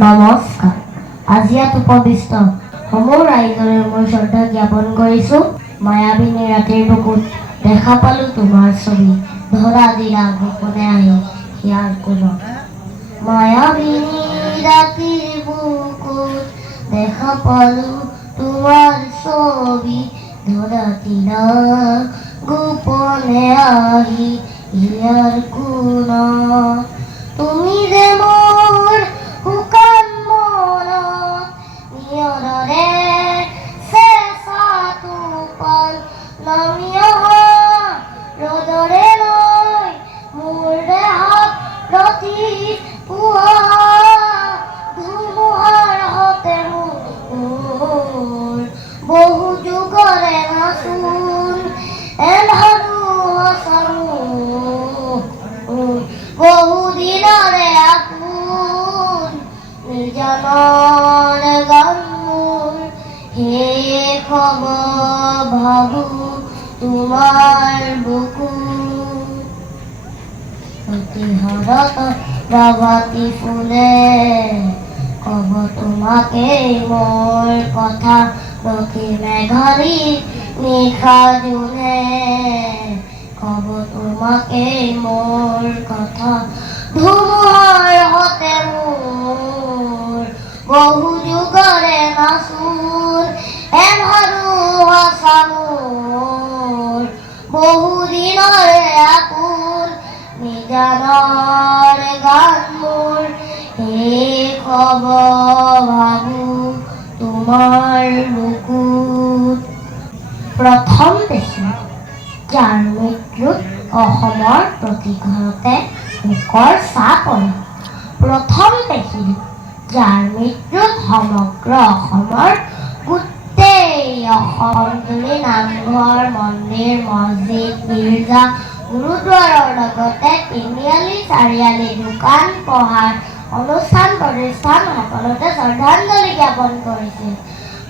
নমস্কাৰ। আজি ইয়াত উপবিষ্ট সমূহ ৰাইজলৈ মোৰ শ্ৰদ্ধা জ্ঞাপন কৰিছোঁ। মায়াবিনী ৰাতিৰ বুকুত দেখা পালোঁ তোমাৰ ছবি, ধৰা দিলা গোপনে আহি হিয়াৰ কোলত। মায়াবিনী ৰাতিৰ বুকুত দেখা পালোঁ তোমাৰ ছবি, ধৰা দিলা গোপনে আহি হিয়াৰ কোলত। তুমি যে মোৰ শুকান মনত নিয়ৰৰে চেঁচা টোপাল নামি অহা ৰ'দৰে লৈ মোৰ দেহত ৰাতিপুৱা ধুমুহাৰ হতে মোৰ বহু যুগৰে নাচোন এন্ধাৰো সঁচা মোৰ বহু দিনৰে আপোন নিজানৰ গান মোৰ শেষ হ'ব ভাবোঁ তোমাৰ বুকুত। অতিহাৰত প্ৰভাতী ফুলে ক'ব তোমাকেই মোৰ কথা, ৰখি মেঘাৰী নিশা জোনে ক'ব তোমাকেই মোৰ কথা। ধুমুহাৰ হতে মোৰ বহু যুগৰে নাচোন এন্ধাৰো সঁচা মোৰ বহু দিনৰে আপোন নিজানৰ গান মোৰ শেষ হ'ব ভাবোঁ তোমাৰ বুকুত। প্ৰথম দেখি যাৰ মৃত্যুত অসমৰ প্ৰতি ঘৰতে শোকৰ ছাঁ পৰে। প্ৰথম দেখি যাৰ মৃত্যুত সমগ্ৰ অসমৰ গোটেই অসম জুৰি নামঘৰ, মন্দিৰ, মছজিদ, গীৰ্জা, গুৰুদ্বাৰৰ লগতে তিনিআলি, চাৰিআলি, দোকান পোহাৰ, অনুষ্ঠান প্ৰতিষ্ঠান সকলোতে শ্ৰদ্ধাঞ্জলি জ্ঞাপন কৰিছিল।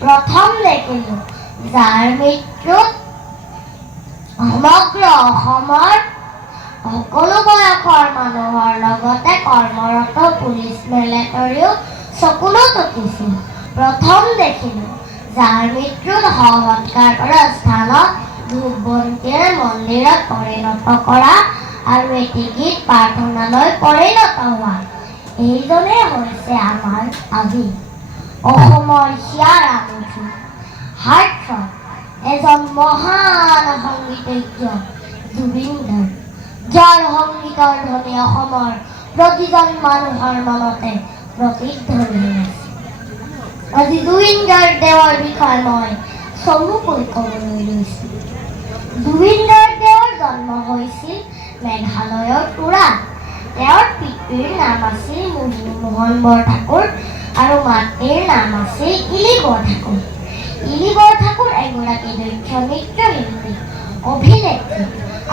প্ৰথম দেখিলোঁ যাৰ মৃত্যুত সমগ্ৰ অসমৰ সকলো বয়সৰ মানুহৰ লগতে কৰ্মৰত পুলিচ মিলিটাৰীও চকুলো টুকিছিল। প্ৰথম দেখিলোঁ যাৰ মৃত্যুত সৎকাৰ কৰা স্থানত ধূপ বন্তিৰে মন্দিৰত পৰিণত কৰা আৰু এটি গীত প্ৰাৰ্থনালৈ পৰিণত হোৱা। এইজনেই হৈছে আমাৰ আজি অসমৰ হিয়াৰ আমঠু হাৰ্টথ্ৰব, এজন মহান সংগীতজ্ঞ জুবিন গাৰ্গ, যাৰ সংগীতৰ ধ্বনি অসমৰ প্ৰতিজন মানুহৰ মনতে প্ৰতিধ্বনি হৈ আছে। আজি জুবিন গাৰ্গ দেৱৰ বিষয়ে মই চমুকৈ ক'বলৈ লৈছোঁ। জুবিন গাৰ্গ দেৱৰ জন্ম হৈছিল মেঘালয়ৰ তুৰাত। তেওঁৰ পিতৃৰ নাম আছিল মোহন বৰঠাকুৰ আৰু মাতৃৰ নাম আছিল ইলি বৰঠাকুৰ। ইলি বৰঠাকুৰ এগৰাকী দক্ষ নৃত্যশিল্পী, অভিনেত্ৰী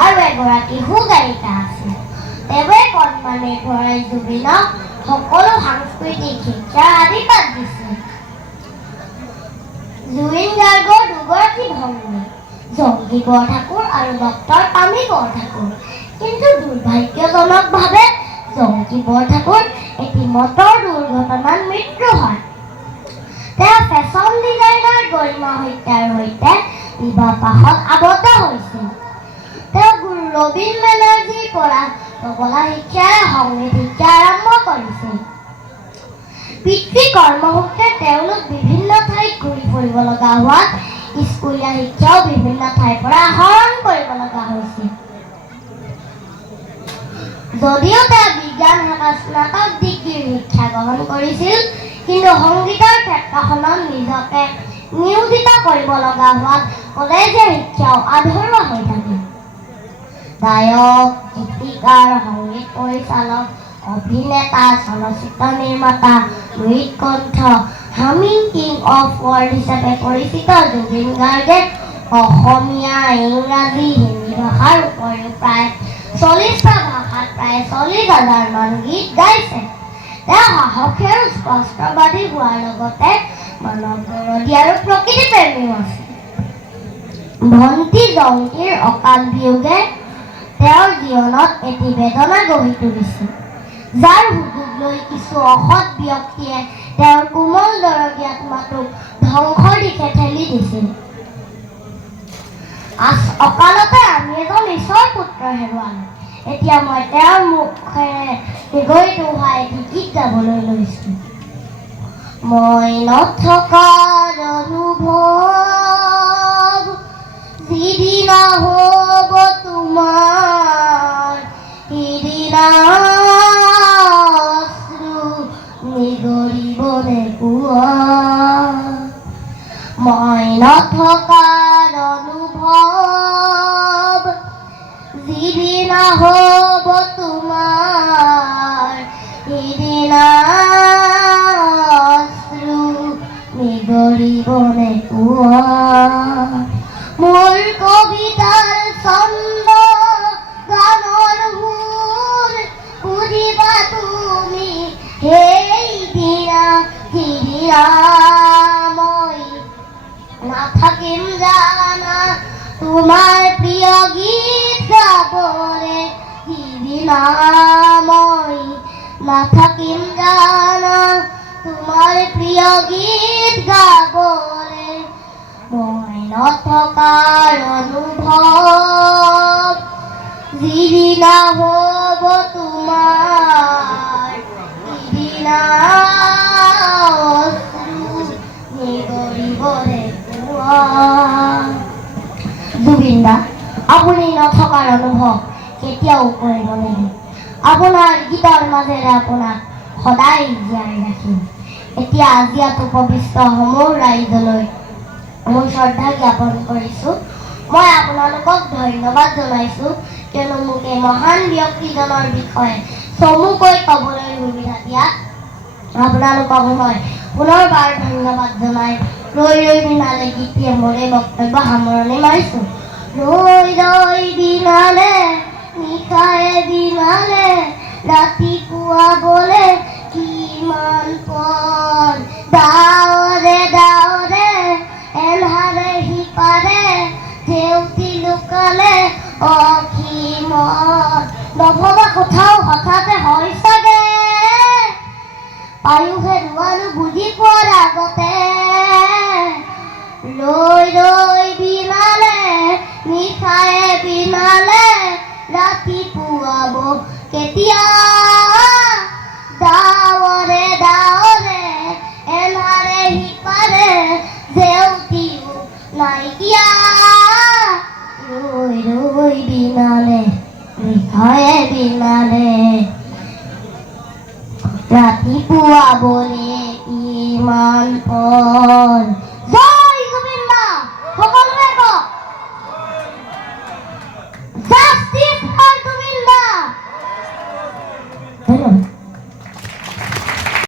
আৰু এগৰাকী সুগায়িকা আছিল। তেওঁৱে কণমানিৰ পৰাই জুবিনক সকলো সাংস্কৃতিক শিক্ষাৰ আদিপাঠ দিছিল। জুবিন গাৰ্গৰ দুগৰাকী ভগ্নী, জংকী বৰঠাকুৰ আৰু ডক্টৰ পামী বৰঠাকুৰ। কিন্তু দুৰ্ভাগ্যজনকভাৱে জংকী বৰঠাকুৰ এটি মটৰ দুৰ্ঘটনাত মৃত্যু হয়। তেওঁ ফেশ্বন ডিজাইনাৰ গৰিমা হত্যাৰ সৈতে বিবাহপাশত আবদ্ধ হৈছিল। তেওঁ গুৰু ৰবীন বেনাৰ্জীৰ পৰা তবলা শিক্ষাৰে সংগীত শিক্ষা আৰম্ভ কৰিছিল। পিতৃ কৰ্মসূত্ৰে তেওঁলোক বিভিন্ন ঠাইত ঘূৰি ফুৰিব লগা হোৱাত স্কুলীয়া শিক্ষাও বিভিন্ন ঠাইৰ পৰা আহৰণ কৰিব লগা হৈছিল। যদিও তেওঁ বিজ্ঞান শাখাত স্নাতক ডিগ্ৰীৰ শিক্ষা গ্ৰহণ কৰিছিল, কিন্তু সংগীতৰ ক্ষেত্ৰখনত নিজকে নিয়োজিত কৰিব লগা হোৱাত কলেজীয়া শিক্ষাও আধৰুৱা হৈ থাকিল। গায়ক, গীতিকাৰ, সংগীত পৰিচালক, অভিনেতা, চলচ্চিত্ৰ নিৰ্মাতা, গীতকণ্ঠ, হামিং কিং অফ ৱৰ্ল্ড হিচাপে পৰিচিত জুবিন গাৰ্গে অসমীয়া, ইংৰাজী, হিন্দী ভাষাৰ উপৰিও প্ৰায় 40টা ভাষাত প্ৰায় 40,000 মান গীত গাইছে। তেওঁ সাহসী আৰু স্পষ্টবাদী হোৱাৰ লগতে মানৱবিৰোধী আৰু প্ৰকৃতিপ্ৰেমীও আছিল। ভণ্টি জংকীৰ অকাল বিয়োগে তেওঁৰ জীৱনত এটি বেদনা গঢ়ি তুলিছিল, যাৰ সুযোগ লৈ কিছু অসৎ ব্যক্তিয়ে তেওঁৰ কোমল দৰদী আত্মাটোক ধ্বংসৰ দিশে ঠেলি দিছিল। অকালতে আমি এজন ঈশ্বৰ পুত্ৰ হেৰুৱালোঁ। এতিয়া মই তেওঁৰ মুখেৰে নিগৰিত হোৱা এটি গীত গাবলৈ লৈছোঁ। মই নথকাৰ অনুভৱ যিদিনা হ'ব তোমাৰ, সিদিনা অশ্ৰু নিগৰিবনে কোৱা। মই নথকাৰ অনুভৱ যিদিনা হ'ব তোমাৰ, সিদিনা অশ্ৰু নিগৰিবনে কোৱা। মোৰ কবিতাৰ ছন্দ গানৰ সুৰ বুজিবা তুমি সেইদিনা, সিদিনা মই নাথাকিম জানা তোমাৰ প্ৰিয় গীত গাবলে, সিদিনা মই নাথাকিম জানা তোমাৰ প্ৰিয় গীত গাবলে। মই নথকাৰ অনুভৱ যিদিনা হ'ব তোমাৰ, সিদিনা অশ্ৰু নিগৰিবনে কোৱা। জুবিন দা, আপুনি নথকাৰ অনুভৱ কেতিয়াও কৰিব নেকি? আপোনাৰ গীতৰ মাজেৰে আপোনাক সদায় জীয়াই ৰাখিম। এতিয়া আজিয়াটো পবিত্ৰ সমূহ ৰাইজলৈ মোৰ শ্ৰদ্ধা জ্ঞাপন কৰিছোঁ। মই আপোনালোকক ধন্যবাদ জনাইছোঁ, কিয়নো মোক এই মহান ব্যক্তিজনৰ বিষয়ে চমুকৈ ক'বলৈ সুবিধা দিয়াত আপোনালোকক মই পুনৰবাৰ ধন্যবাদ জনাই ৰৈ ৰৈ বিনালে গীতিয়ে মোৰ এই বক্তব্য সামৰণি মাৰিছোঁ। ৰৈ ৰৈ বিনালে নিশায়ে বিনালে ৰাতিপুৱা বলে কিমান পৰ, ডাৱৰে ডাৱৰে এন্ধাৰে সিপাৰে জেউতি লুকালে অসীমত। নভবা কথাও হঠাতে হয় চাগে, পায়ো হেৰুৱালো বুজি পোৱাৰ আগতে। ৰৈ ৰৈ বিনালে নিশায়ে বিনালে ৰাতিপুৱাব কেতিয়া, ডাৱৰে ডাৱৰে এন্ধাৰে সিপাৰে জেউতিও নাইকিয়া। ৰৈ ৰৈ বিনালে নিশায়ে বিনালে ৰাতিপুৱা বলে কিমান পৰ,